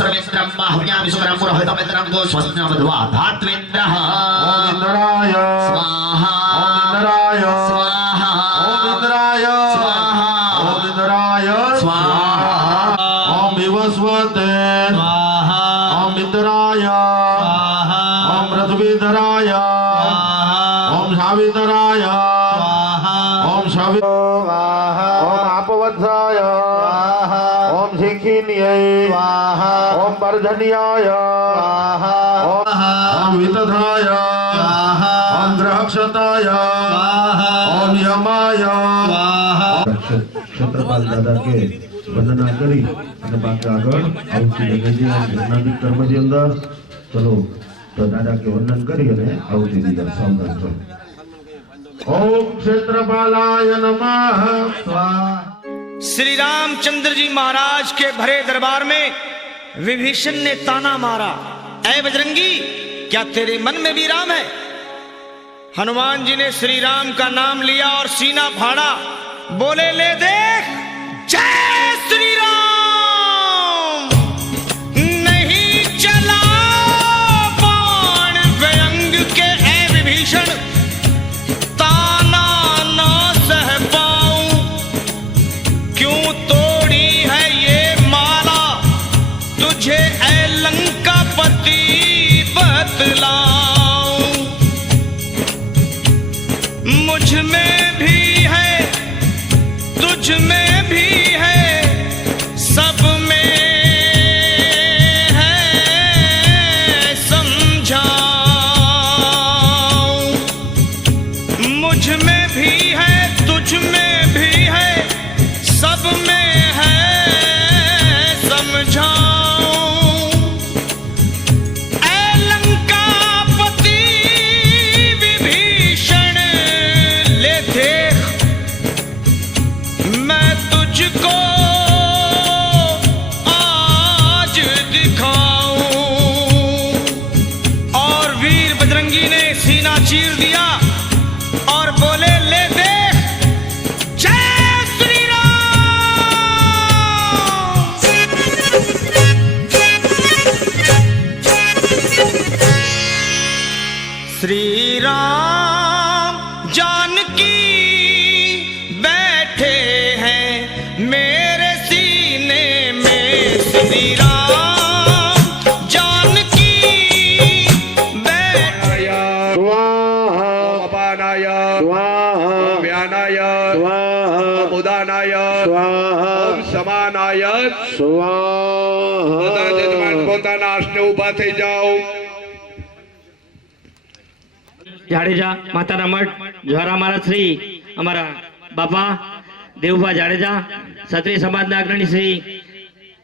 सर्वेन्द्रं बाहुव्यामि सुकरं पुरोहितमित्रं गो स्वस्ति मध्वा धात्वेन्द्रः ओम इंद्राय स्वाहा ओम इंद्राय स्वाहा ओम इंद्राय स्वाहा ओम इंद्राय स्वाहा ओम विवस्वते स्वाहा ओम इंद्राय स्वाहा ओम पृथ्वीधराय स्वाहा ओम शावितराय स्वाहा ओम शावि स्वाहा ओम आपवत्साय स्वाहा ओम शिखिन्यै स्वाहा ओम वर्धन्याय स्वाहा ओम वितधाय स्वाहा ओम ग्रहक्षताय स्वाहा ओम यमाय स्वाहा ક્ષેત્રપાલ દાદા કે વંદના કરી અને બાકી આગળ આવતી લગેજી જન્નાદી કર્મની અંદર ચલો તો દાદા કે વંદન કરી અને આવતી દીધા સાવધાન ચલો ओम क्षेत्रपालाय नमः स्वाहा। श्री रामचंद्र जी महाराज के भरे दरबार में विभीषण ने ताना मारा, ऐ बजरंगी क्या तेरे मन में भी राम है? हनुमान जी ने श्री राम का नाम लिया और सीना फाड़ा, बोले ले देख जय श्री राम। नहीं चला बाण व्यंग के ऐ विभीषण, ताना ना सह पाऊं, क्यों तोड़ी है ये माला, तुझे ऐ लंकापति बतलाऊं। मुझ में भी है तुझ में भी है, सब में है समझाऊं। मुझ में भी है तुझ में भी है, सब में है समझाऊं। ऐ लंकापति विभीषण ले देख, मैं तुझको आज दिखाऊं। और वीर बजरंगी ने सीना चीर दिया और बोले ले देख जय श्री राम। श्री राम जानकी बैठे हैं मेरे सीने में, श्री राम जानकी बैठे। स्वाहा अपानाय स्वाहा व्यानाय स्वाहा उदानाय स्वाहा समानाय। स्वाहा। બધા જજમાન પોતાના આસને ઊભા થઈ જાઓ। જાડેજા માતાના મઠ જ્વારા મહારાજ શ્રી અમારા બાપા દેવભા જાડેજા, ક્ષત્રિય સમાજના અગ્રણી શ્રી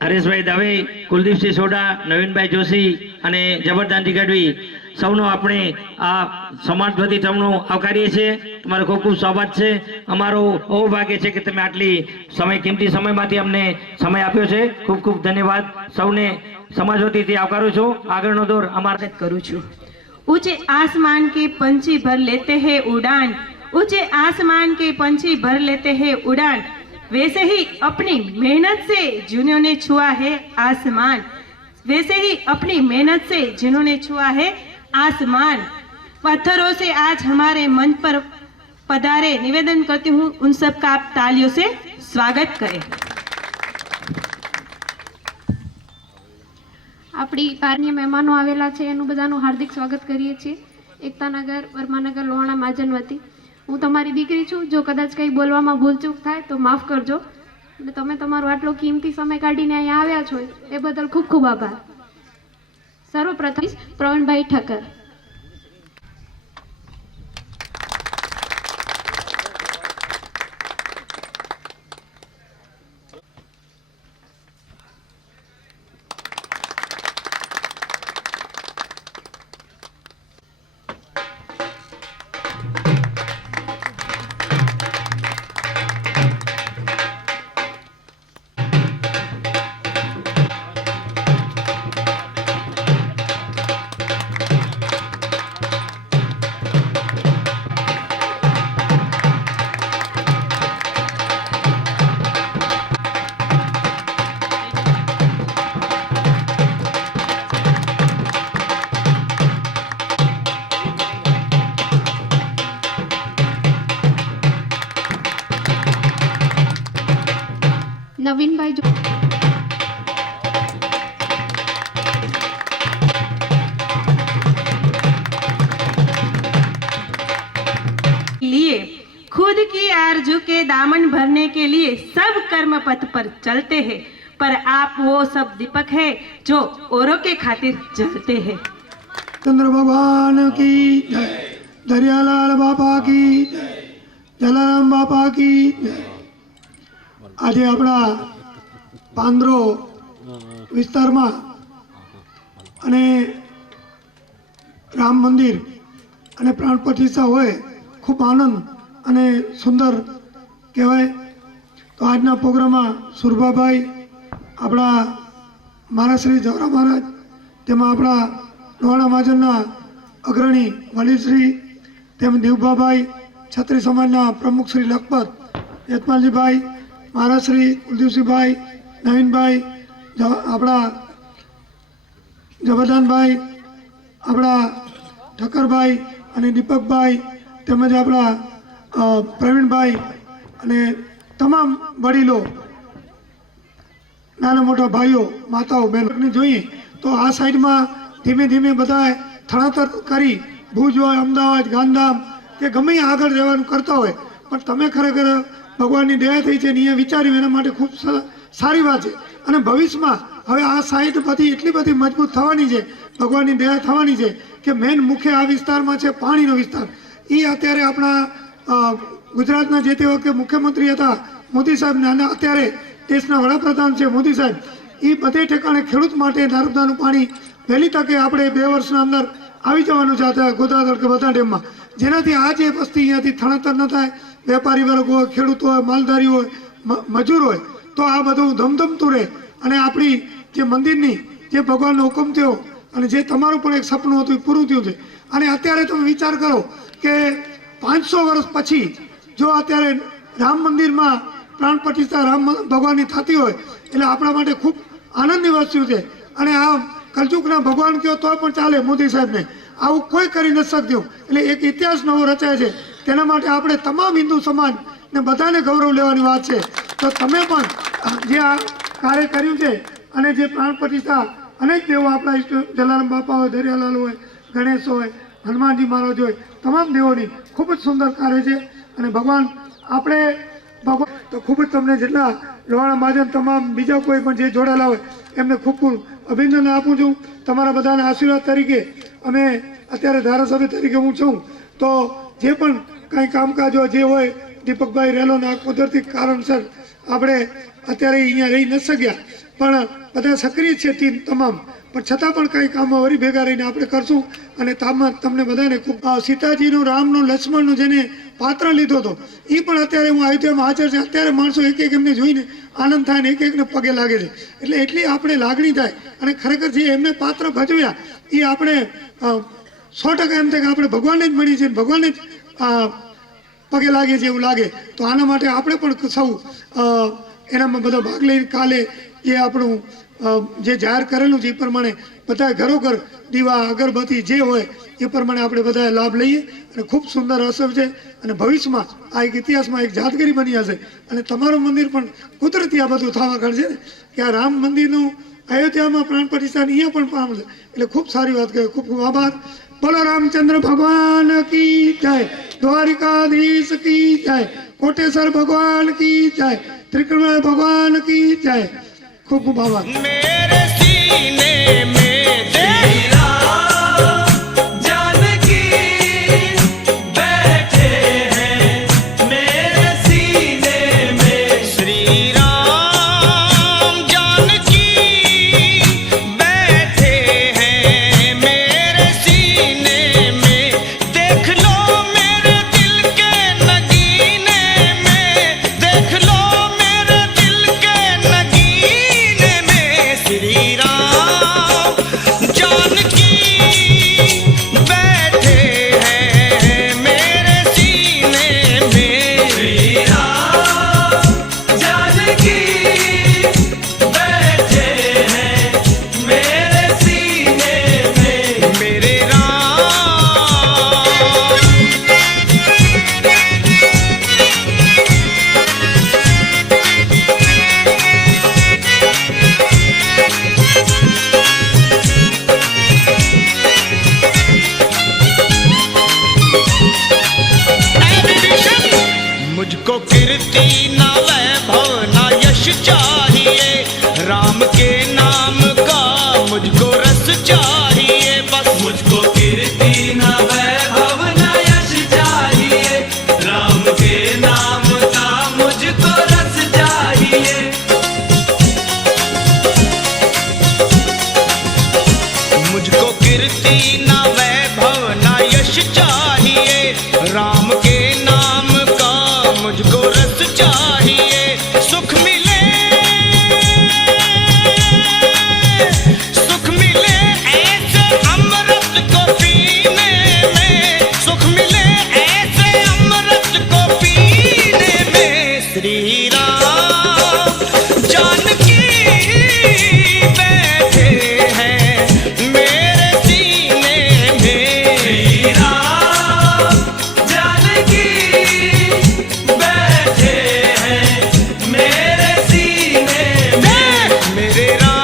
હરેશભાઈ દવે, કુલદીપસિંહ સોઢા, નવીનભાઈ જોશી અને જબરદાનજી ગઢવી સૌનો આપણે આ સમાજ વતી તમને આવકારીએ છીએ। તમારો ખૂબ ખૂબ સ્વાગત છે। અમારો સૌભાગ્ય છે કે તમે આટલી કિંમતી સમયમાંથી અમને સમય આપ્યો છે। ખૂબ ખૂબ ધન્યવાદ સૌને સમાજ વતીથી આવકારું છું। આગળનો દોર અમારા करूँ छू। ऊंचे आसमान के पंछी भर लेते हैं उड़ान, ऊंचे आसमान के पंछी भर लेते हैं उड़ान, वैसे ही अपनी मेहनत से जिन्होंने छुआ है आसमान, वैसे ही अपनी मेहनत से जिन्होंने छुआ है आसमान, पत्थरों से आज हमारे मन पर पधारे। निवेदन करती हूँ उन सब का आप तालियों से स्वागत करें। આપણી બારની મહેમાનો આવેલા છે એનું બધાનું હાર્દિક સ્વાગત કરીએ છીએ। એકતાનગર, વર્માનગર, લોહાણા, મહાજન વતી હું તમારી દીકરી છું। જો કદાચ કંઈ બોલવામાં ભૂલચૂક થાય તો માફ કરજો। અને તમે તમારો આટલો કિંમતી સમય કાઢીને અહીંયા આવ્યા છો એ બદલ ખૂબ ખૂબ આભાર। સર્વપ્રથમ પ્રવીણભાઈ ઠક્કર। दामन भरने के लिए सब कर्म पथ पर चलते हैं, पर आप वो सब दीपक है जो औरों के खातिर जलते हैं। चंद्र भगवान की जय, दरियालाल बापा की जय, जलाराम बापा की जय। આજે આપણા પાંદરો વિસ્તારમાં અને રામ મંદિર અને પ્રાણ પ્રતિષ્ઠા હોય, ખૂબ આનંદ અને સુંદર કહેવાય. તો આજના પ્રોગ્રામમાં સુરભાભાઈ, આપણા મહારાજ શ્રી જવરા મહારાજ, તેમાં આપણા લોહાણા મહાજનના અગ્રણી વલીશ્રી, તેમ દેવભાભાઈ, છત્રી સમાજના પ્રમુખ શ્રી લખપત યજમાનજીભાઈ, મહારાજ શ્રી કુલદીપસિંહભાઈ, નવીનભાઈ, આપણા જબરદાનભાઈ, આપણા ઠક્કરભાઈ અને દીપકભાઈ, તેમજ આપણા પ્રવીણભાઈ અને તમામ વડીલો, નાના મોટા ભાઈઓ, માતાઓ, બહેનોને જોઈએ તો આ સાઈડમાં ધીમે ધીમે બધા સ્થળાંતર કરી ભુજ હોય, અમદાવાદ, ગાંધીધામ કે ગમે આગળ રહેવાનું કરતા હોય, પણ તમે ખરેખર ભગવાનની દયા થઈ છે ને અહીંયા વિચાર્યું, એના માટે ખૂબ સારી વાત છે. અને ભવિષ્યમાં હવે આ સાઈડ બધી એટલી બધી મજબૂત થવાની છે, ભગવાનની દયા થવાની છે કે મેન મુખ્ય આ વિસ્તારમાં છે પાણીનો વિસ્તાર. એ અત્યારે આપણા ગુજરાતના જે તે વખતે મુખ્યમંત્રી હતા મોદી સાહેબને, અને અત્યારે દેશના વડાપ્રધાન છે મોદી સાહેબ, એ બધે ઠેકાણે ખેડૂત માટે નર્મદાનું પાણી વહેલી તકે આપણે 2 વર્ષના અંદર આવી જવાનું છે ગોદાવરી કે બધા ડેમમાં, જેનાથી આ જે વસ્તી અહીંયાથી સ્થળાંતર ન થાય, વેપારી વર્ગ હોય, ખેડૂત હોય, માલધારી હોય, મજૂર હોય, તો આ બધું ધમધમતું રહે. અને આપણી જે મંદિરની જે ભગવાનનો હુકમ થયો અને જે તમારું પણ એક સપનું હતું એ પૂરું થયું છે. અને અત્યારે તમે વિચાર કરો કે 500 વર્ષ પછી જો અત્યારે રામ મંદિરમાં પ્રાણ પ્રતિષ્ઠા રામ ભગવાનની થતી હોય, એટલે આપણા માટે ખૂબ આનંદની વસ્તુ છે. અને આ કલયુગના ભગવાન કહો તો પણ ચાલે, મોદી સાહેબને આવું કોઈ કરી નથી શક્યું. એટલે એક ઇતિહાસ નવો રચાય છે. તેના માટે આપણે તમામ હિન્દુ સમાજને બધાને ગૌરવ લેવાની વાત છે. તો તમે પણ જે આ કાર્ય કર્યું છે અને જે પ્રાણ પ્રતિષ્ઠા અનેક દેવો, આપણા ઈષ્ટ જલારામ બાપા હોય, દરિયાલાલ હોય, ગણેશ હોય, હનુમાનજી મહારાજ હોય, તમામ દેવોની ખૂબ જ સુંદર કાર્ય છે. અને ભગવાન આપણે ભગવાન તો ખૂબ જ તમને જેટલા લોહાણા મહાજન, તમામ બીજા કોઈ પણ જે જોડાયેલા હોય એમને ખૂબ ખૂબ અભિનંદન આપું છું. તમારા બધાના આશીર્વાદ તરીકે અમે અત્યારે ધારાસભ્ય તરીકે હું છું, તો જે પણ કંઈ કામકાજ હોય જે હોય, દીપકભાઈ રેલોના કુદરતી કારણસર આપણે અત્યારે અહીંયા રહી ન શક્યા, પણ બધા સક્રિય છે ટીમ તમામ, પણ છતાં પણ કંઈ કામો વળી ભેગા રહીને આપણે કરશું. અને તમને બધાને ખૂબ સીતાજીનું, રામનું, લક્ષ્મણનું જેને પાત્ર લીધો હતો એ પણ અત્યારે હું અયોધ્યામાં હાજર છે. અત્યારે માણસો એક એક એમને જોઈને આનંદ થાય ને એક એકને પગે લાગે છે. એટલે એટલી આપણે લાગણી થાય. અને ખરેખર જે એમને પાત્ર ભજવ્યા એ આપણે 100% એમ થાય કે આપણે ભગવાનને જ મળી છે, ભગવાનને જ પગે લાગે છે એવું લાગે. તો આના માટે આપણે પણ સૌ એનામાં બધા ભાગ લઈને કાલે જે આપણું જે જાહેર કરેલું છે એ પ્રમાણે બધા ઘરોઘર દીવા, અગરબત્તી જે હોય એ પ્રમાણે આપણે બધા લાભ લઈએ. અને ખૂબ સુંદર અસર છે. અને ભવિષ્યમાં આ એક ઇતિહાસમાં એક યાદગીરી બની હશે. અને તમારું મંદિર પણ કુદરતી આ બધું થવા કરશે ને કે આ રામ મંદિરનું અયોધ્યામાં પ્રાણ પ્રતિષ્ઠા અહીંયા પણ પામશે. એટલે ખૂબ સારી વાત કહે. ખૂબ ખૂબ આભાર. બોલો રામચંદ્ર ભગવાન કી જય, દ્વારિકાધીશ કી જય, કોટેશ્વર ભગવાન કી જય, ત્રિકમણ ભગવાન કી જય. ખૂબ ખૂબ આભાર. मेरे सीने में तेरा जानकी बैठे हैं, मेरे सीने में श्री राम जानकी बैठे हैं, मेरे सीने में देख लो मेरे दिल के नगीने में, देख लो मेरे दिल के नगीने में श्री कीर्ति ना वैभव ना यश चाहिए, राम के नाम का मुझको रस चाहिए। सुख मिले ऐसे अमृत को पीने में, सुख मिले ऐसे अमृत को पीने में। श्री राम जानकी बैठे हैं मेरे सीने में। श्री राम जानकी बैठे हैं मेरे सीने में। मेरे राम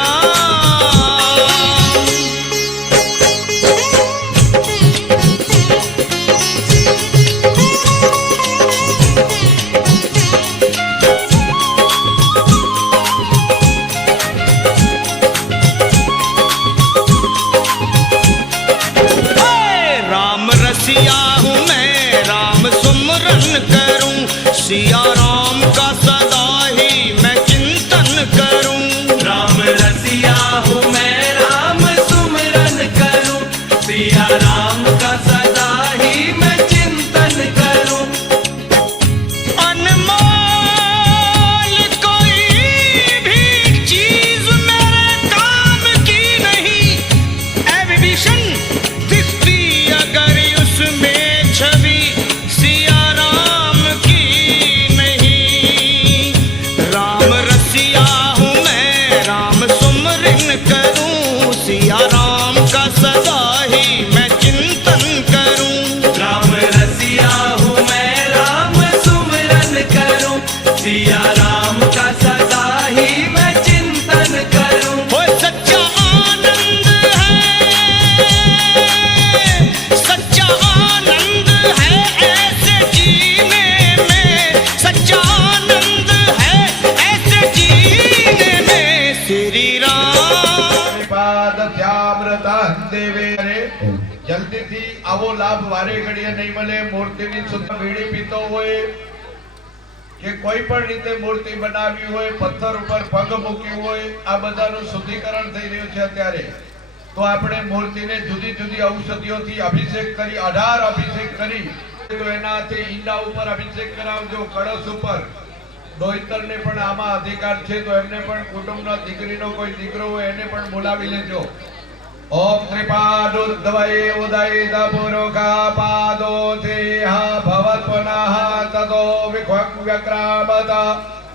राम रसिया हूँ मैं, राम सुमरन करूं, सिया राम का सदा ही मैं चिंतन करूं। राम रसिया हूँ मैं, राम सुमरन करूं, सिया राम का सदा ही मैं चिंतन करूं। अनमोल कोई भी चीज मेरे काम की नहीं, ऐ विभीषण दिखती अगर उसमें छवि सिया राम की नहीं। राम रसिया हूँ मैं, राम सुमरन करूं, सिया राम का सदा ही मैं चिंतन करूं। राम रसिया हूँ मैं, राम सुमरन करूं, सिया राम का सदा ही मैं चिंतन करूं। वो सच्चा आनंद है, सच्चा आनंद है ऐसे जीने में, सच्चा आनंद है ऐसे जीने में। श्री राम પાદસ્યામૃતં દેવે. જલ્દીથી આવો લાભ વારે ઘડીએ નહીં મળે. મૂર્તિની શુદ્ધ વીડી પીતો હોય કે કોઈ પણ રીતે મૂર્તિ બનાવી હોય, પથ્થર ઉપર પગ મૂક્યું હોય, આ બધાનું શુદ્ધિકરણ થઈ રહ્યું છે અત્યારે. તો આપણે મૂર્તિને જુદી જુદી ઔષધિઓથી અભિષેક કરી, 18 અભિષેક કરી, તો એના હાથે ઈંડા ઉપર અભિષેક કરાવજો, કળશ ઉપર. દોહિતરને પણ આમાં અધિકાર છે, તો એમને પણ કુટુંબનો દીકરીનો કોઈ દીકરો હોય એને પણ બોલાવી લેજો. ઓમ ત્રિપાદુર્ધવયે ઉદયિત પુરુષા પાદો તેહ ભવત પુનઃ તતો વિખ્વ્યક્રામત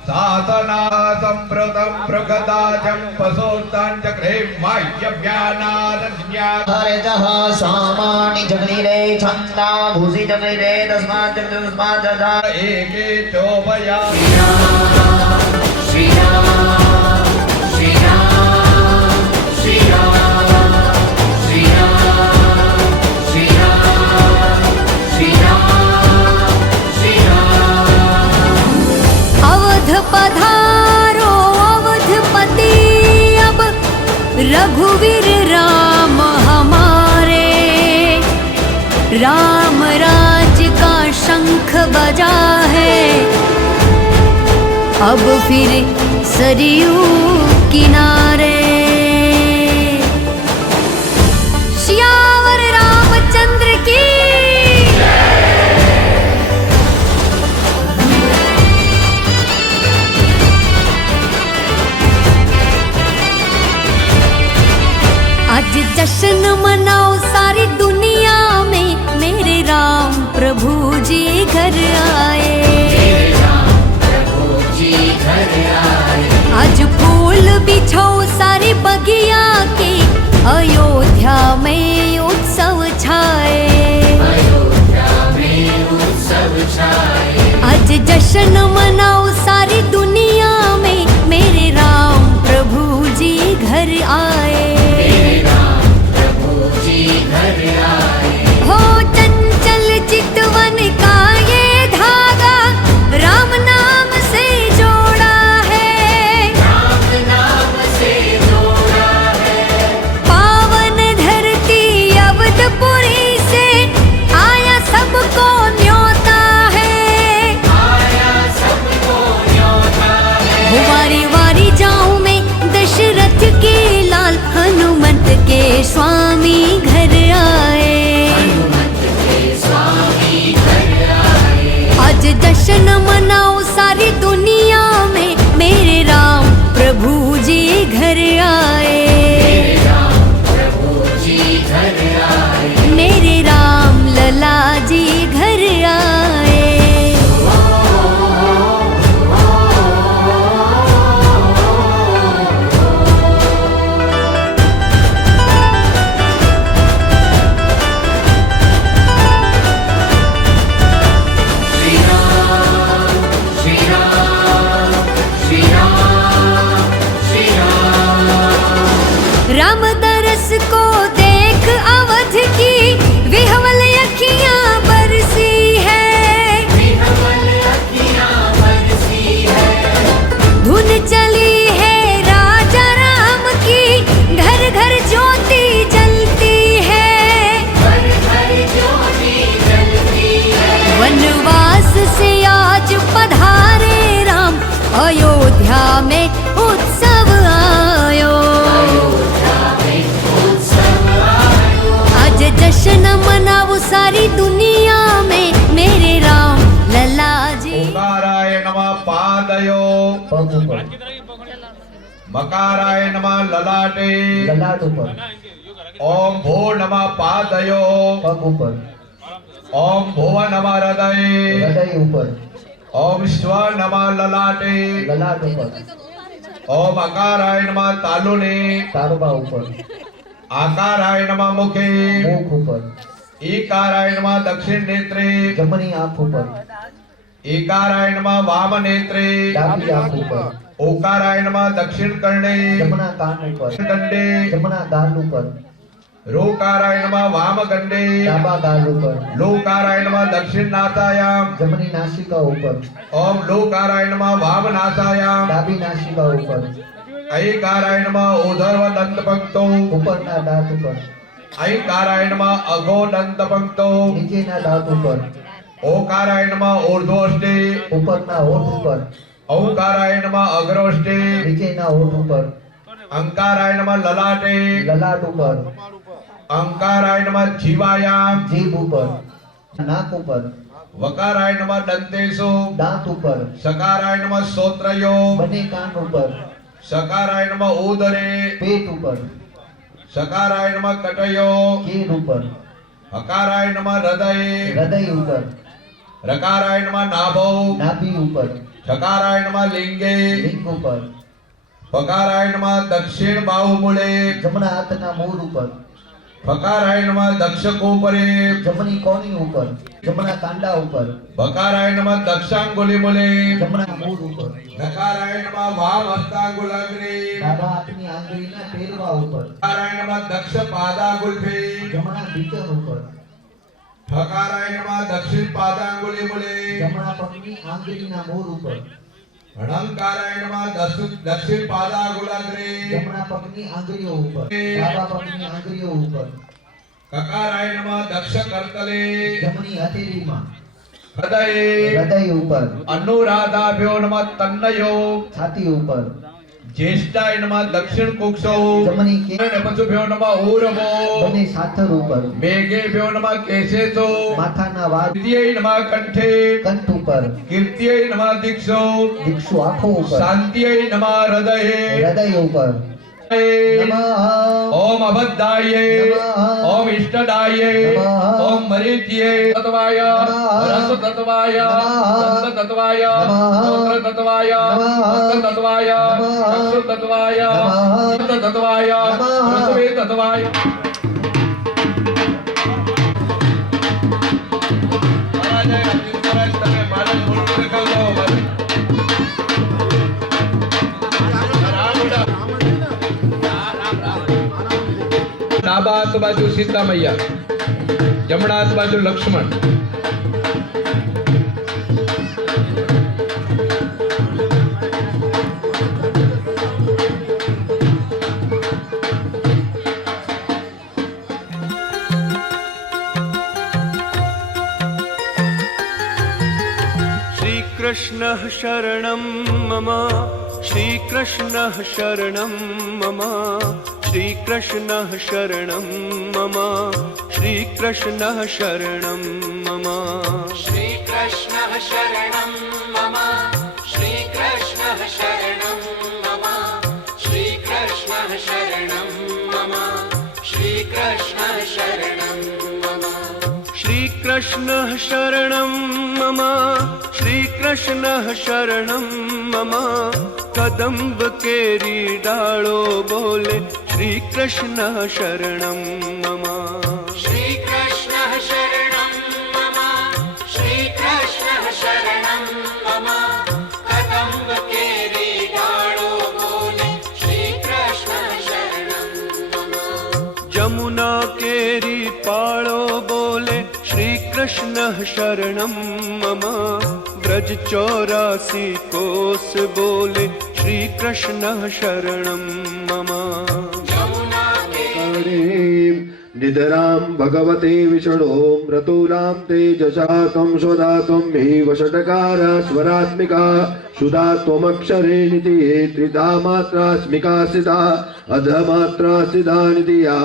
સાસના સંપ્રતમ પ્રગદાજં પસોસ્તાં ચક્રે વાયવ્યાનાદન્યા. हरितः सामानि जगनिरे छन्दा भूषि जगनिरे तस्मात् तस्मात् ददा एके चोभया. अवध पधारो अवधपति अब रघुवीर राम हमारे, राम राज का शंख बजा है अब फिर सरयू किनारे। श्यावर रामचंद्र की आज जश्न मनाओ सारी दुनिया में, मेरे राम प्रभु जी घर आए। आज फूल बिछाओ सारी बगिया के, अयोध्या में उत्सव छाए। आज जश्न मनाओ सारी दुनिया में, मेरे राम प्रभु जी घर आए। हो चंचल चितवन का ये धागा, राम नाम से जोड़ा है, राम नाम से जोड़ा है। मकाराय नमः ललाटे ललाट ऊपर ओम भो नमः पादयो पग ऊपर ओम भुव नमः हृदय हृदय ऊपर ओम स्व नमः ललाटे ललाट ऊपर ओम अकाराय नमः तालुने तारुबा ऊपर आकाराय नमः मुखे मुख ऊपर ईकाराय नमः दक्षिण नेत्रे जमनी आंख ऊपर ईकाराय नमः वाम नेत्रे डाबी आंख ऊपर ओकाराय नमः दक्षिण कर्णे जमना कान ऊपर दंडे जमना गाल ऊपर रोकाराय नमः वाम गंडे डाबा गाल ऊपर लोकाराय नमः दक्षिण नासायाम जमनी नासिका ऊपर ओम लोकाराय नमः वाम नासायाम डाबी नासिका ऊपर ऐकाराय नमः ऊर्ध्व दंत पंक्तो ऊपरना दांत ऊपर ऐकाराय नमः अघो दंत पंक्तो નીચેના દાંત ऊपर ओकाराय नमः ऊर्ध्वोष्टे ऊपरना होठ ऊपर औकाराय नमः अग्रोष्टे નીચેના होठ ऊपर अंकाराय नमः ललाटे ललाट ऊपर अंकाराय नमः जीवायाम जीभ ऊपर नाक ऊपर वकाराय नमः दंतेषु दांत ऊपर सकाराय नमः श्रोत्रयो बने कान ऊपर सकाराय नमः उदरे पेट ऊपर सकाराय नमः कटयो कील ऊपर हकाराय नमः हृदय हृदय ऊपर रकाराय नमः नाभौ नाभि ऊपर छकाराय नमः लिंगे लिंग ऊपर पकाराय नमः दक्षिण बाहुमूले जमना हाथना मूળ ऊपर फकाराय नमः दक्ष कोपरे जमनी कोनी ऊपर जमना कांडा ऊपर बकाराय नमः दक्षांगुली मूले जमना मूળ ऊपर नकाराय नमः वाम हस्तांगुलग्रे डाबा हाथनी आंगळीना ટેરવા ऊपर नकाराय नमः दक्ष पादांगुल्फे जमना બીચર ऊपर फकाराय नमः दक्षिण पादांगुली मूले जमना પગની આંગળીના મૂળ ऊपर णंकाराय नमः दक्षिण पादांगुलग्रे जमना પગની આંગળીઓ ऊपर डाबા પગની આંગળીઓ ऊपर ककाराय नमः दक्ष करतले जमनी हथेળીમાં हृदय હૃદય ऊपर अनुराधाभ्यो नमः तन्नयो છાતી ऊपर ज्येष्ठाय नमः दक्षिण कुक्षौ जमनी के पशुभ्यो नमः ऊर्वो बने साथर ऊपर मेघेभ्यो नमः केशेषु माथाना वाद कीर्त्यै नमः कंठे कंठ ऊपर कीर्त्यै नमः दिक्षौ दिक्षु आंखों ऊपर शांत्यै नमः हृदये हृदय ऊपर नमः ओम अबद्धाये नमः ओम इष्टदाये नमः ओम मरीच्ये तत्वाय नमः रस तत्वाय नमः गंध तत्वाय नमः गोत्र तत्वाय नमः भक्त तत्वाय नमः चक्षु तत्वाय नमः चित्त तत्वाय नमः रसवे तत्वाय डाबा हाथ बाजू सीता मैया जमणा हाथ बाजू लक्ष्मण श्रीकृष्णः शरणं मम श्रीकृष्णः शरणं मम श्रीकृष्णः शरणं मम श्रीकृष्णः शरणं मम श्रीकृष्णः शरणं मम श्रीकृष्णः शरणं मम श्रीकृष्णः शरणं मम श्रीकृष्णः शरणं मम श्रीकृष्णः शरणं मम श्रीकृष्णः शरणं मम कदम्ब केरी डालो बोले श्रीकृष्णः शरणं मम श्रीकृष्णः शरणं मम श्रीकृष्णः शरणं मम कदम्ब केरी डालो बोले श्रीकृष्णः शरणं मम जमुना केरी पालो बोले श्रीकृष्णः शरणं मम ब्रज 84 कोस बोले श्रीकृष्णः शरणं मम निधरां भगवते विष्णों मृतूनां तेजसा त्वं स्वदा त्वं हि वषट्कार स्वरात्मिका सुधा त्वमक्षरे निधिये त्रिधा मात्रा स्मिका सिधा अधमात्रा सिधा निधिया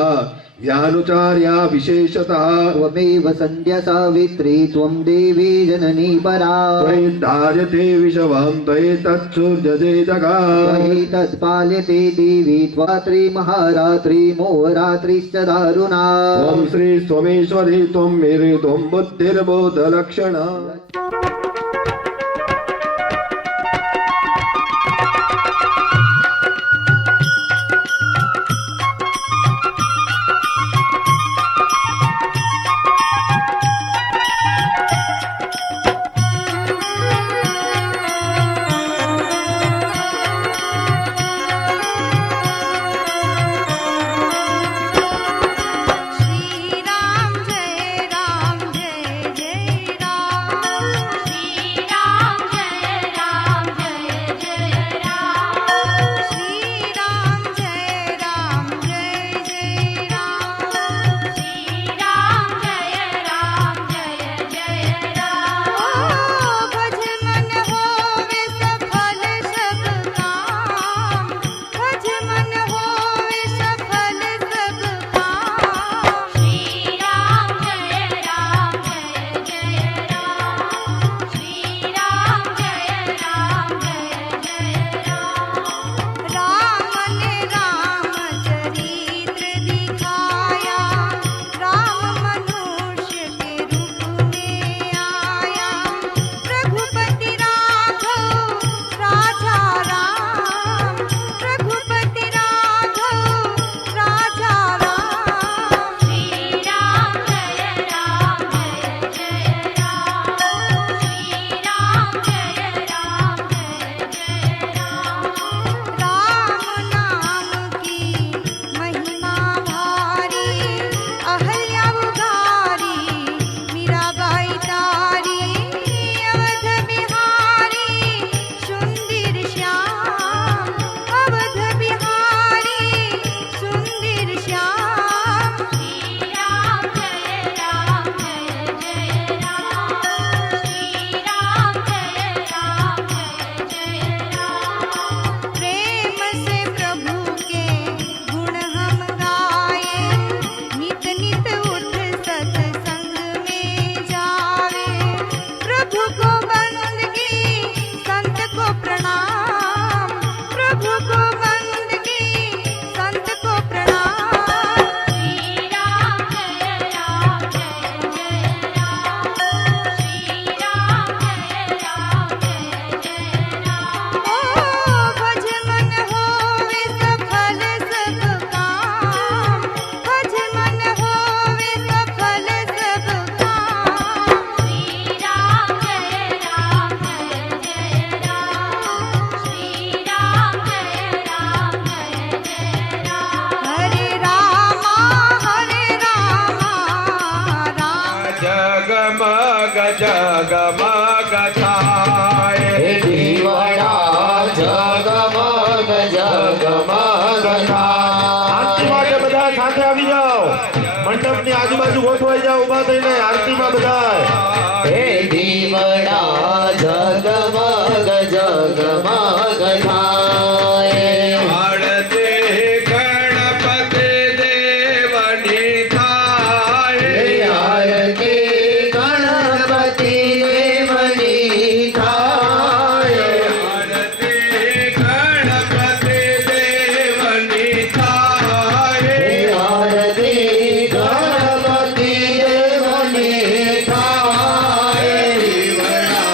यानुचार्या विशेषतः त्वमेव सन्ध्या सावित्री त्वं देवी जननी परा त्वयि धार्यते विषवां त्वयि तत्सूर्यते जगा त्वयि तत्पाल्यते देवी त्वात्री महारात्री मोहरात्रिश्च दारुणा त्वं श्री सोमेश्वरी त्वं मेरे त्वं बुद्धिर्बोधलक्षणा श्री राम जय राम जय जय राम श्री राम जय राम जय जय राम श्री राम जय राम जय जय राम श्री राम जय राम जय जय राम भज मन होवे सफल सब काम भज मन होवे सफल सब काम श्री राम जय राम जय जय राम श्री राम जय राम जय जय राम राम ने रामचरित्र दिखाया राम मनुष्य के रूप में आया रघुपति राघव राजा राम रघुपति राघव राजा राम श्री राम जय राम जय जय राम श्री राम जय राम जय जय राम राम नाम की महिमा भारी अहल्या उगारी मीराबाई तारी अवध बिहारी सुंदर श्याम अवध बिहारी सुंदर श्याम श्री राम जय राम जय जय राम श्री राम जय राम जय जय राम प्रेम से प्रभु के गुण हम गाए नित नित उठ सत्संग में जावे प्रभु को बंदगी संत को प्रणाम प्रभु को बंदगी संत को प्रणाम श्री राम जय राम जय जय राम श्री राम जय राम जय जय राम ओ भज मन होवे सफल सब काम भज मन होवे सफल सब काम श्री राम जय राम जय जय राम श्री राम जय राम जय जय राम हरे रामा राम जगमग जगमग छाए दीवाना जगमग जगमग આરતી માટે બધા સાથે આવી જાઓ મંડપની આજુબાજુ ગોઠવાઈ જાઓ ઊભા થઈને આરતીમાં બધા હે દીવડા જગમગ જગમગ થાય આરતે ગણપતિ દેવની થાય આરતી ગણપતિ દેવની થાય આરતે ગણપતિ દેવની થાય આરતી ગણપતિ દેવની થાય દીવડા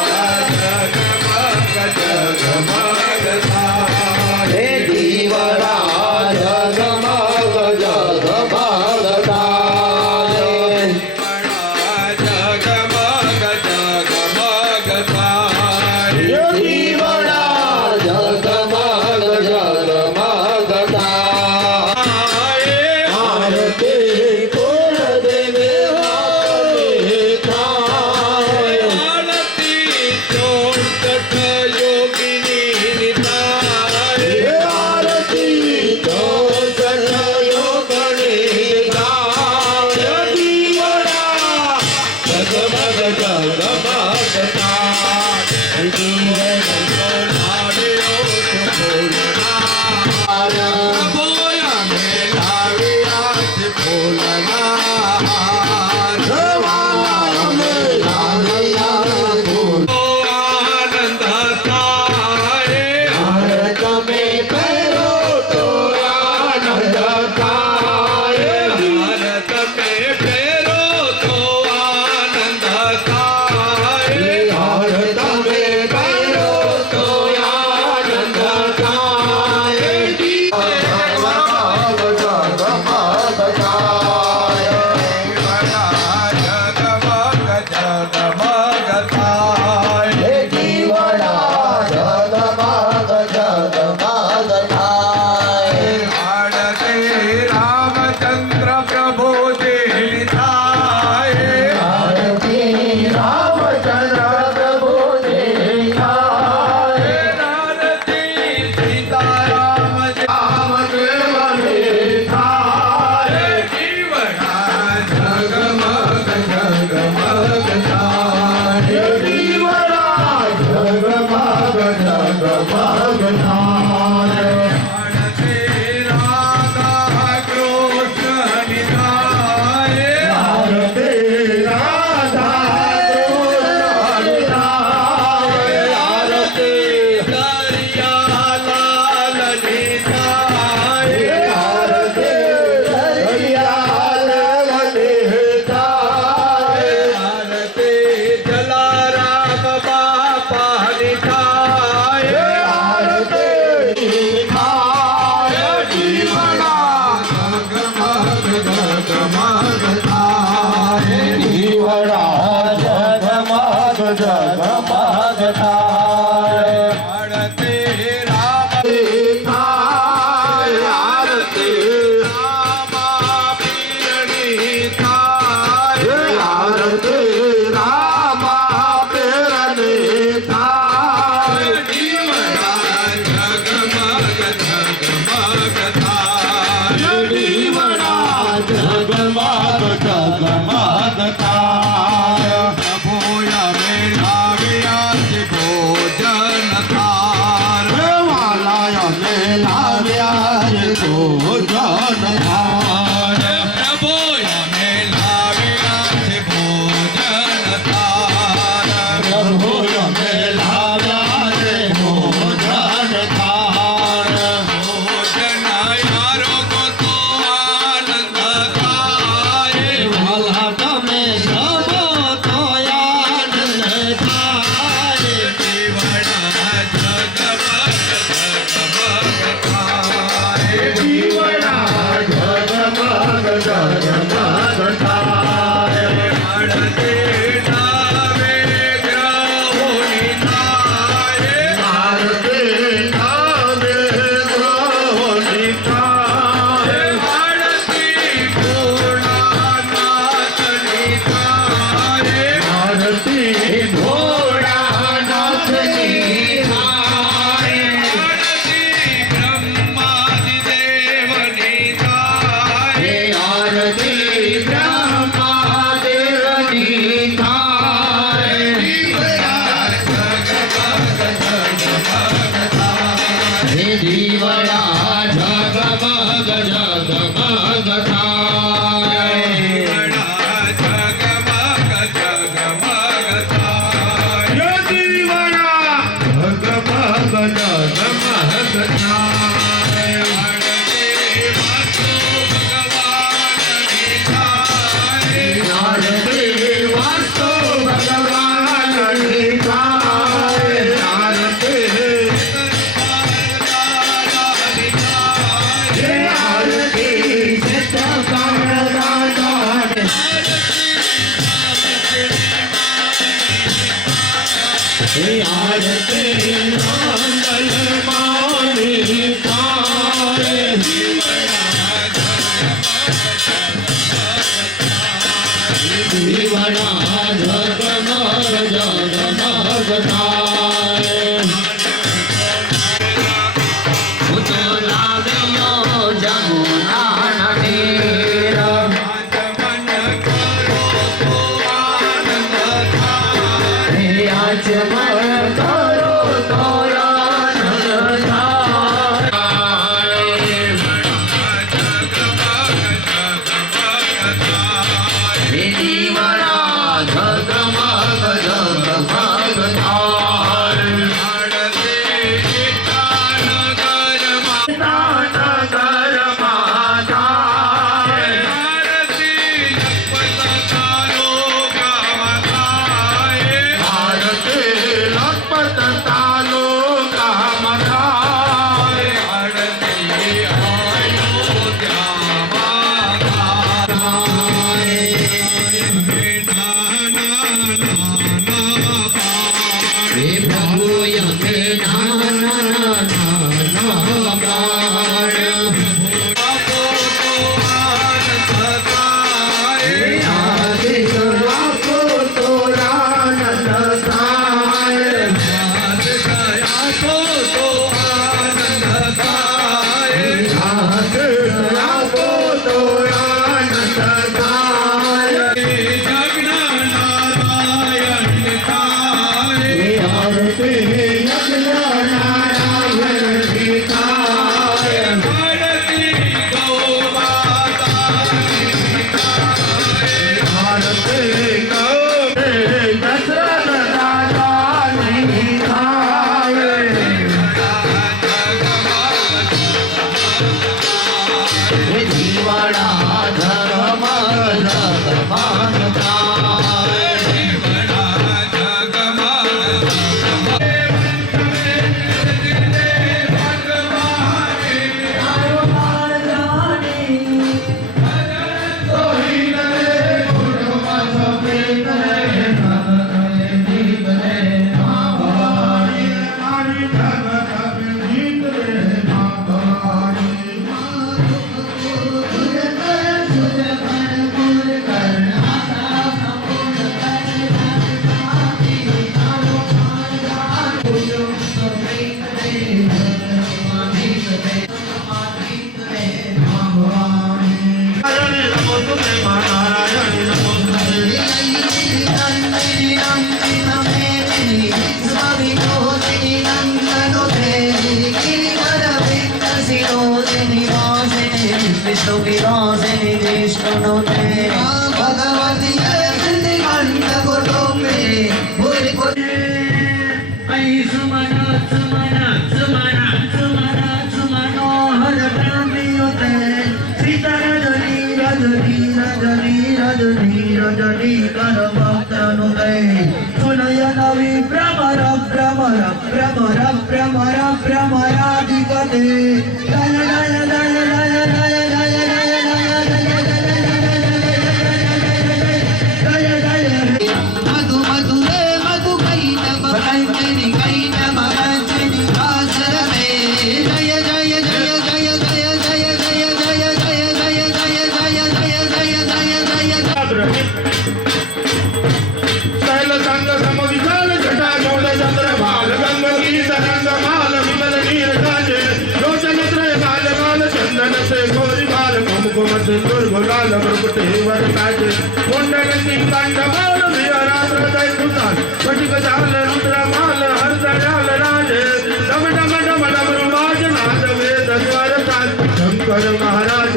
शंकर महाराज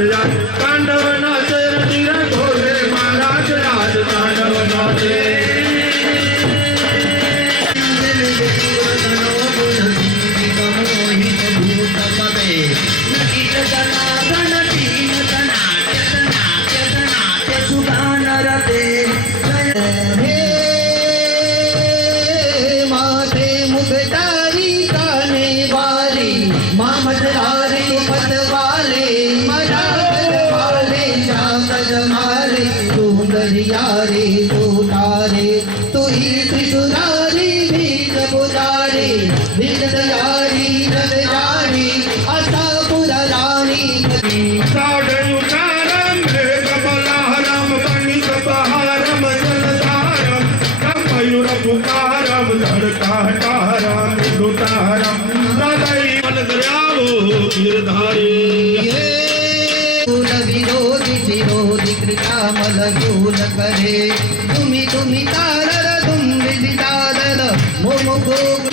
तांडव नाचे भोले महाराज राज तांडव नाचे करे तुम्ही तुम्ही तारर तुम्ही विदारर मोमो गोग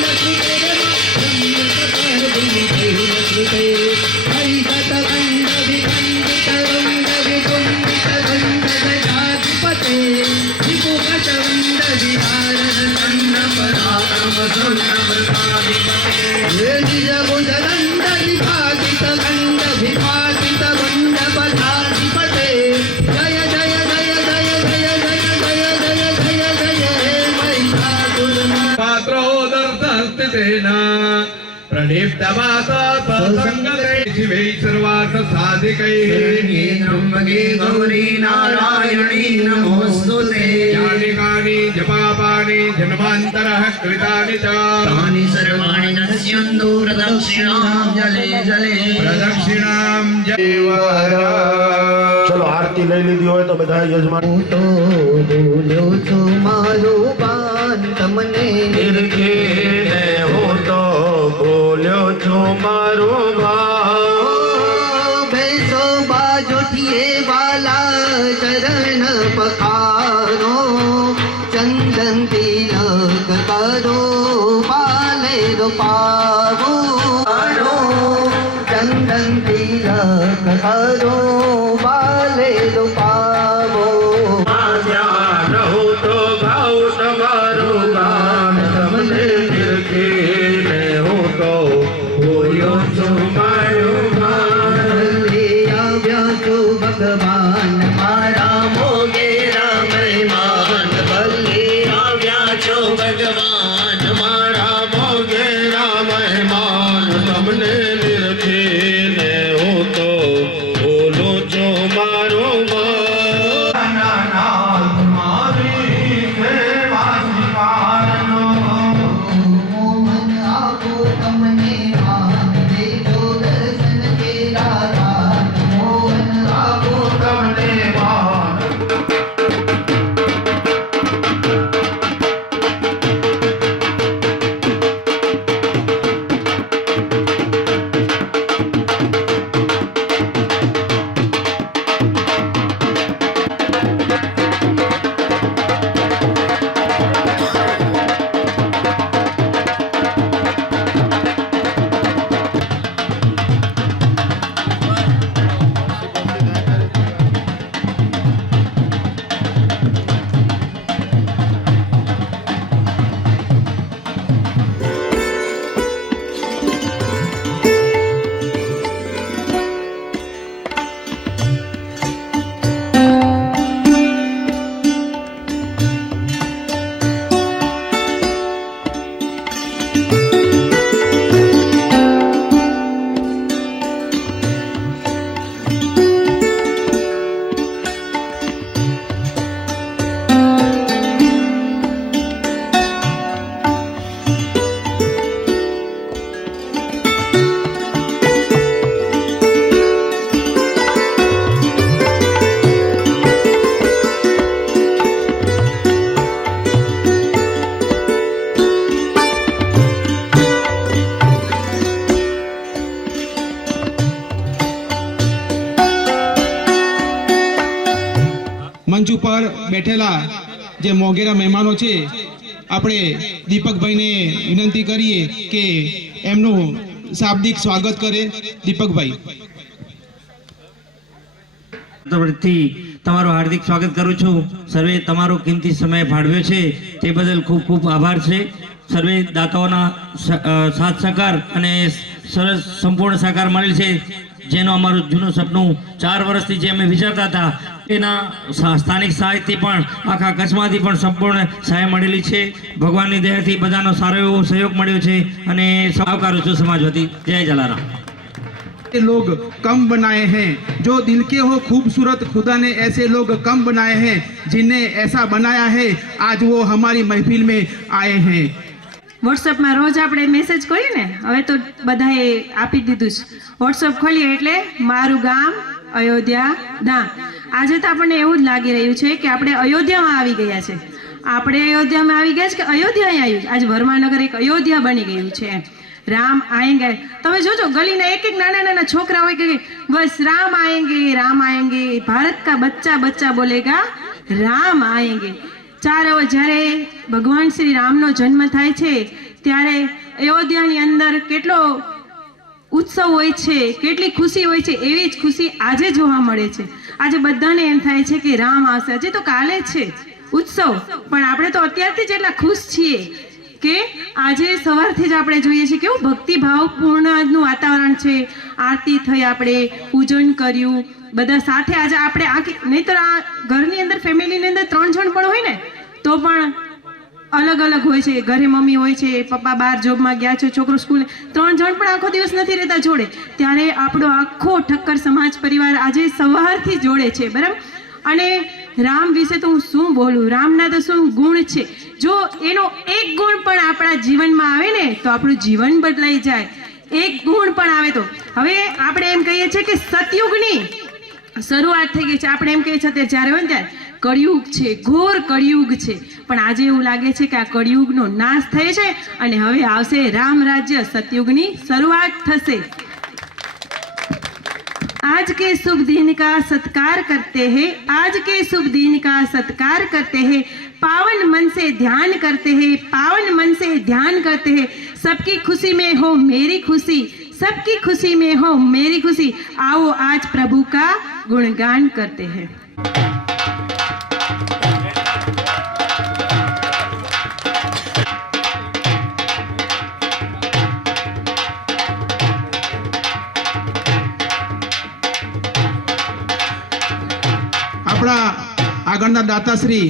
त्र्यंबके गौरी नारायणी नमोस्तुते यानि जपापानि जन्मान्तरः कृतानि च तानि सर्वाणि नश्यन्तु प्रदक्षिणां जले जले प्रदक्षिणां चलो आरती લઈ લીધી હોય તો બધા યજમાન તો બોલ્યો છો મારું પાન તમને નિરખે હું તો બોલ્યો છું મારું બેસો બાજોઠીએ વાલા ચરણ પખારો ચંદન તિલક કરો પાલે પાવો ચંદન તિલક કરો પાલે પાવો મંચ ઉપર બેઠેલા જે મોગેરા મહેમાનો છે, આપણે દીપકભાઈને વિનંતી કરીએ કે એમનું શાબ્દિક સ્વાગત કરે. દીપકભાઈ. તરફથી તમારું હાર્દિક સ્વાગત કરું છું. સર્વે તમારો કિંમતી સમય ફાળવ્યો છે તે બદલ ખૂબ ખૂબ આભાર છે. સર્વે દાતાઓના સાથ સહકાર અને સરસ સંપૂર્ણ સહકાર મળેલ છે, જેનો અમારું જૂનું સપનું 4 વર્ષથી જે અમે વિચારતા હતા એના સ્થાનિક સહાયથી પણ આખા કચ્છમાંથી પણ સંપૂર્ણ સહાય મળેલી છે. ભગવાનની દયાથી બધાનો સારો એવો સહયોગ મળ્યો છે અને આવકારું છું સમાજ વતી. જય જલારામ. लोग कम बनाए हैं, जो दिल के हो खूबसूरत, खुदा ने ऐसे लोग कम बनाए हैं जिन्हें ऐसा बनाया है आज वो हमारी महफिल में आए हैं. વોટ્સઅપમાં રોજ આપણે મેસેજ કરીએ ને, હવે તો બધાએ આપી દીધું છે. વોટ્સઅપ ખોલીએ એટલે મારું ગામ અયોધ્યા ધામ. આજે તો આપણને એવું જ લાગી રહ્યું છે કે આપણે અયોધ્યામાં આવી ગયા છે. આપણે અયોધ્યામાં આવી ગયા છે કે અયોધ્યા આવ્યું. આજે વર્માનગર એક અયોધ્યા બની ગયું છે. રામ આएंगे. તમે જોજો ગલીના એક નાના નાના છોકરા હોય કે બસ રામ આएंगे, ભારત કા બચ્ચા બચ્ચા બોલેગા રામ આएंगे. જ્યારે ભગવાન શ્રી રામનો જન્મ થાય છે ત્યારે અયોધ્યાની અંદર કેટલો ઉત્સવ હોય છે, કેટલી ખુશી હોય છે. એવી જ ખુશી આજે જોવા મળે છે. આજે બધાને એમ થાય છે કે રામ આવશે. આજે તો કાલે છે ઉત્સવ, પણ આપણે તો અત્યારથી જ એટલા ખુશ છીએ કે આજે સવારથી જ આપણે જોઈએ છીએ કેવું ભક્તિભાવપૂર્ણનું વાતાવરણ છે. આરતી થઈ, આપણે પૂજન કર્યું બધા સાથે. આજે આપણે નહીંતર આ ઘરની અંદર ફેમિલીની અંદર 3 જણ પણ હોય ને તો પણ અલગ અલગ હોય છે. ઘરે મમ્મી હોય છે, પપ્પા બહાર જોબમાં ગયા છે, છોકરો સ્કૂલે, 3 જણ પણ આખો દિવસ નથી રહેતા જોડે. ત્યારે આપણો આખો ઠક્કર સમાજ પરિવાર આજે સવારથી જોડે છે, બરાબર. અને રામ વિશે તો હું શું બોલું, રામના તો શું ગુણ છે. જો એનો એક ગુણ પણ આપણા જીવનમાં આવે ને તો આપણું જીવન બદલાઈ જાય. એક ગુણ પણ આવે તો. હવે આપણે એમ કહીએ છીએ કે સતયુગની શરૂઆત થઈ ગઈ છે. આપણે એમ કહીએ છીએ ત્યારે જ્યારે હોય ને ત્યારે કળિયુગ છે, ઘોર કળિયુગ છે. પણ આજે એવું લાગે છે કે આ કળિયુગનો નાશ થયો છે અને હવે આવશે રામ રાજ્ય, સતયુગની શરૂઆત થશે. आज के शुभ दिन का सत्कार करते हैं, आज के शुभ दिन का सत्कार करते हैं, पावन मन से ध्यान करते हैं, पावन मन से ध्यान करते हैं. सबकी खुशी में हो मेरी खुशी, सबकी खुशी में हो मेरी खुशी. आओ आज प्रभु का गुणगान करते हैं. આપણા આગળના દાતાશ્રી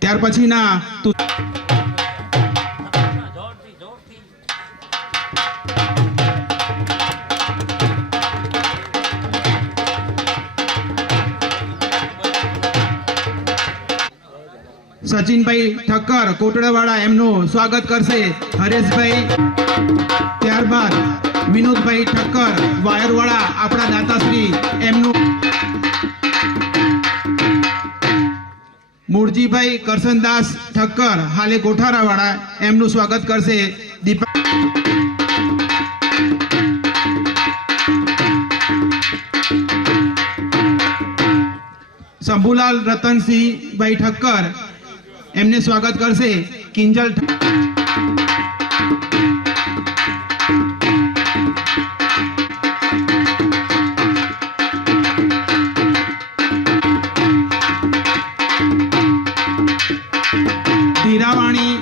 ત્યાર પછીના સચિનભાઈ ઠક્કર કોટડાવાળા એમનું સ્વાગત કરશે. હરેશભાઈ, ત્યારબાદ વિનોદભાઈ ઠક્કર વાયરવાળા આપણા દાતાશ્રી એમનું, મૂળજીભાઈ કરશનદાસ ઠક્કર હાલે કોઠારાવાળા એમનું સ્વાગત કરશે. દીપક શંભુલાલ રતનસિંહભાઈ ઠક્કર એમને સ્વાગત કરશે. કિંજલ ધીરાવાણી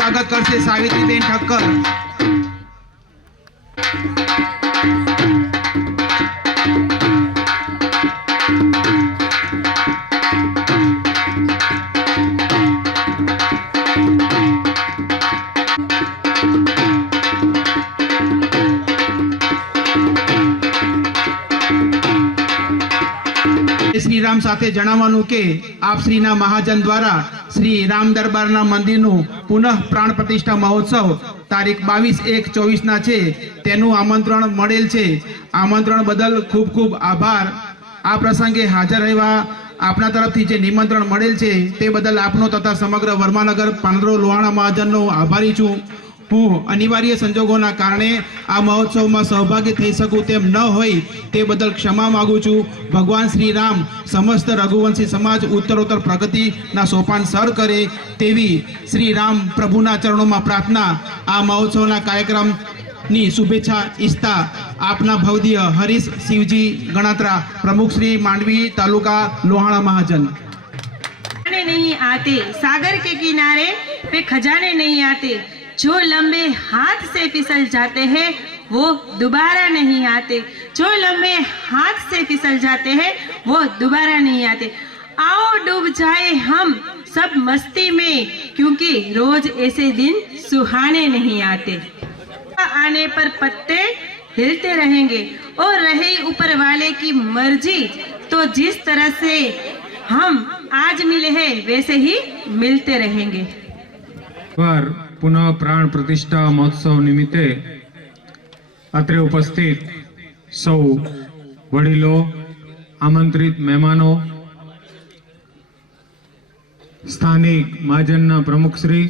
સ્વાગત કરશે સાવિત્રીબેન ઠક્કર. શ્રી રામ સાથે જણાવવાનું કે આપ શ્રીના મહાજન દ્વારા શ્રી રામ દરબારના મંદિરનું પુનઃ પ્રાણ પ્રતિષ્ઠા મહોત્સવ તારીખ 22/1/24 છે તેનું આમંત્રણ મળેલ છે. આમંત્રણ બદલ ખૂબ ખૂબ આભાર. આ પ્રસંગે હાજર રહેવા આપના તરફથી જે નિમંત્રણ મળેલ છે તે બદલ આપનો તથા સમગ્ર વર્માનગર પાંદરો લોહાણા મહાજનનો આભારી છું. હું અનિવાર્ય સંજોગોના કારણે આ મહોત્સવમાં સહભાગી થઈ શકું તેમ ન હોય તે બદલ ક્ષમા માગું છું. ભગવાન શ્રી રામ સમસ્ત રઘુવંશી સમાજ ઉત્તરોત્તર પ્રગતિના સોપાન સર કરે તેવી શ્રી રામ પ્રભુના ચરણોમાં પ્રાર્થના. આ મહોત્સવના કાર્યક્રમની શુભેચ્છા ઈચ્છતા આપના ભવદીય હરીશ શિવજી ગણાત્રા, પ્રમુખ શ્રી માંડવી તાલુકા લોહાણા મહાજન. नहीं आते सागर के किनारे पे खजाने नहीं आते, जो लंबे हाथ से फिसल जाते हैं वो दोबारा नहीं आते, जो लंबे हाथ से फिसल जाते हैं वो दोबारा नहीं आते. आओ डूब जाए हम सब मस्ती में, क्योंकि रोज ऐसे दिन सुहाने नहीं आते. आने पर पत्ते हिलते रहेंगे और रहे ऊपर वाले की मर्जी, तो जिस तरह से हम आज मिले हैं वैसे ही मिलते रहेंगे. पर पुनः प्राण प्रतिष्ठा महोत्सव निमित्ते अत्रे उपस्थित सौ वडीलो, आमंत्रित मेहमानों, स्थानिक महाजनना प्रमुखश्री,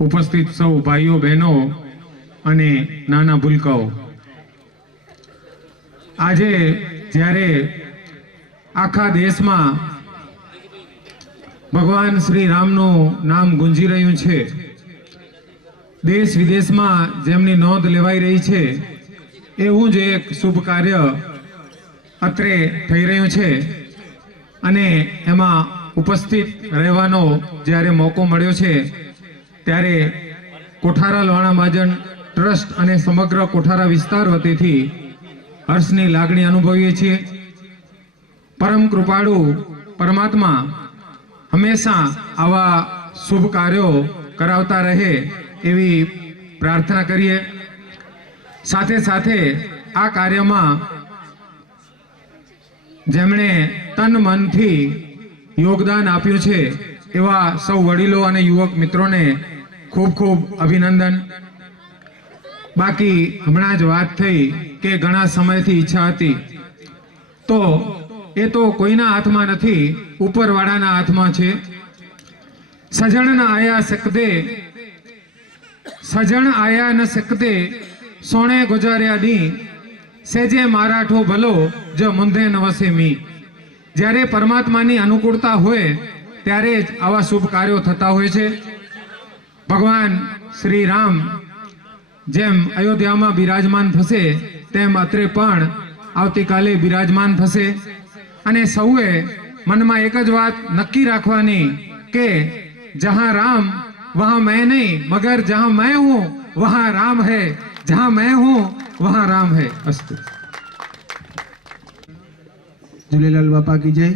उपस्थित सौ भाईओ बहनों अने नाना भूलकाओ, आजे ज्यारे आखा देश में भगवान श्री रामनु नाम गूंजी रह्यु छे, देश विदेश में जेमनी नोंध लेवाई रही छे एवं ज एक शुभ कार्य अत्रे थई रह्यु छे अने एमा उपस्थित रहेवानो ज्यारे मौको मळ्यो छे त्यारे कोठारा लोहाणा महाजन ट्रस्ट अने समग्र कोठारा विस्तार वतीथी हर्षनी लागणी अनुभवीए छीए. परम कृपाळु परमात्मा हमेशा आवा शुभ कार्यों करावता रहे एवी प्रार्थना करिए. साथे साथे आ कार्य में जेमणे तन मन थी योगदान आप्युं छे एवा सौ वडीलो अने युवक मित्रों ने खूब खूब अभिनंदन. बाकी हमणां ज वात थई के घणा समयथी इच्छा हती तो ए तो कोईना हाथमां नथी, उपरवाळाना हाथमां छे. सजण न आया सकदे, सजण आया न सकदे, सोणे गुजार्या दी, सेजे माराठो भलो जो मुंधे न वसे मी. ज्यारे परमात्मानी अनुकूलता होय त्यारे ज आवा शुभ कार्यो थता होय छे. भगवान श्री राम जेम अयोध्यामां बिराजमान थशे तेम अत्रे पण आवतीकाले बिराजमान थशे अने सौए मन में एक ज बात नक्की राखवानी के जहां राम वहां मैं नहीं, मगर जहां मैं हूं वहां राम है, जहां मैं हूं वहां राम है. अस्तु. झूलेलाल बापा की जय.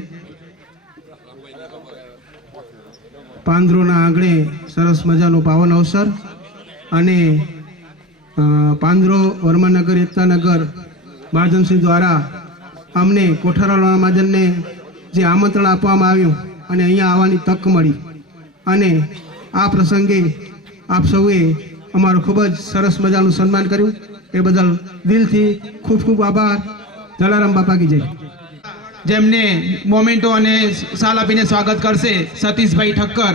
પાંદરોના આંગણે સરસ મજાનો પાવન અવસર અને પાંદરો વર્માનગર એકતાનગર મહાજનશ્રી દ્વારા અમને કોઠારા લોહાણા મહાજનને જે આમંત્રણ આપવામાં આવ્યું અને અહીંયા આવવાની તક મળી અને આ પ્રસંગે આપ સૌએ અમારું ખૂબ જ સરસ મજાનું સન્માન કર્યું એ બદલ દિલથી ખૂબ ખૂબ આભાર. જલારામ બાપા કી જય. જેમને મોમેન્ટો અને સાલ આપીને સ્વાગત કરશે સતીશભાઈ ઠક્કર.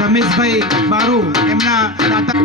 રમેશભાઈ બારુ એમના દાતા.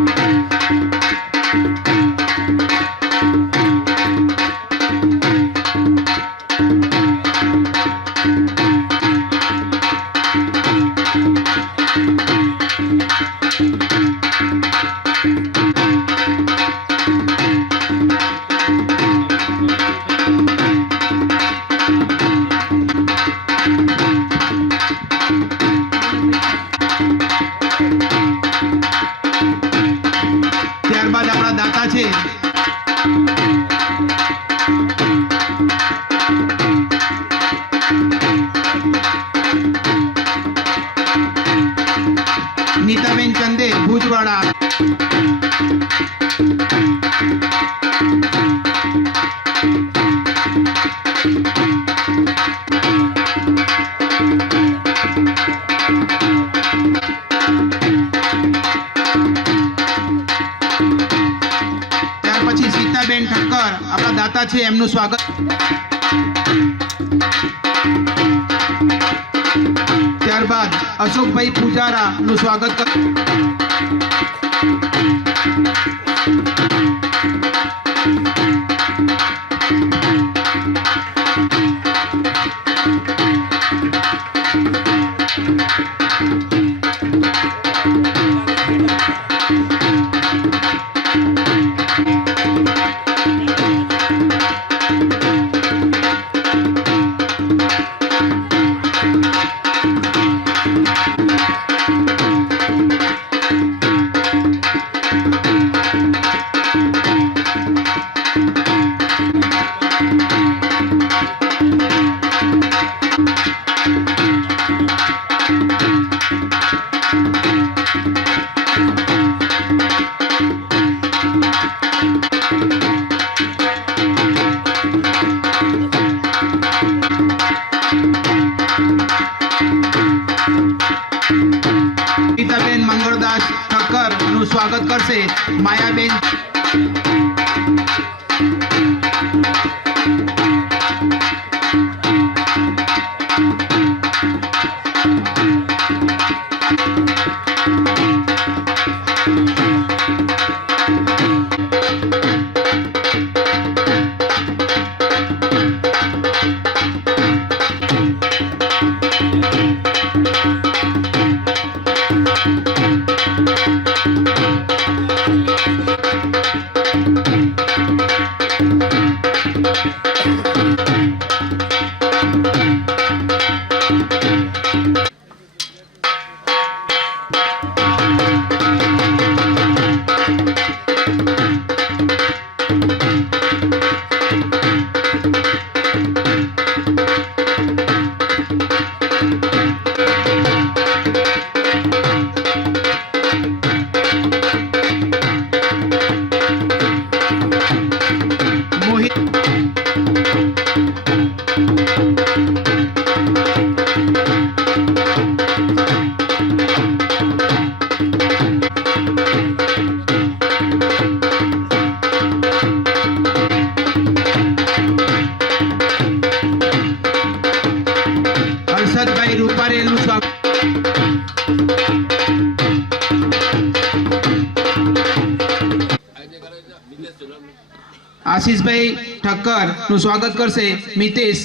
આવ્યા છે એમનું સ્વાગત. ત્યારબાદ અશોકભાઈ પૂજારા નું સ્વાગત કર. ગીતાબેન મંગળદાસ ઠક્કર નું સ્વાગત કરશે માયાબેન. હર્ષદભાઈ રૂપારેલ નું સ્વાગત. આશીષભાઈ ઠક્કર નું સ્વાગત કરશે મિતેશ.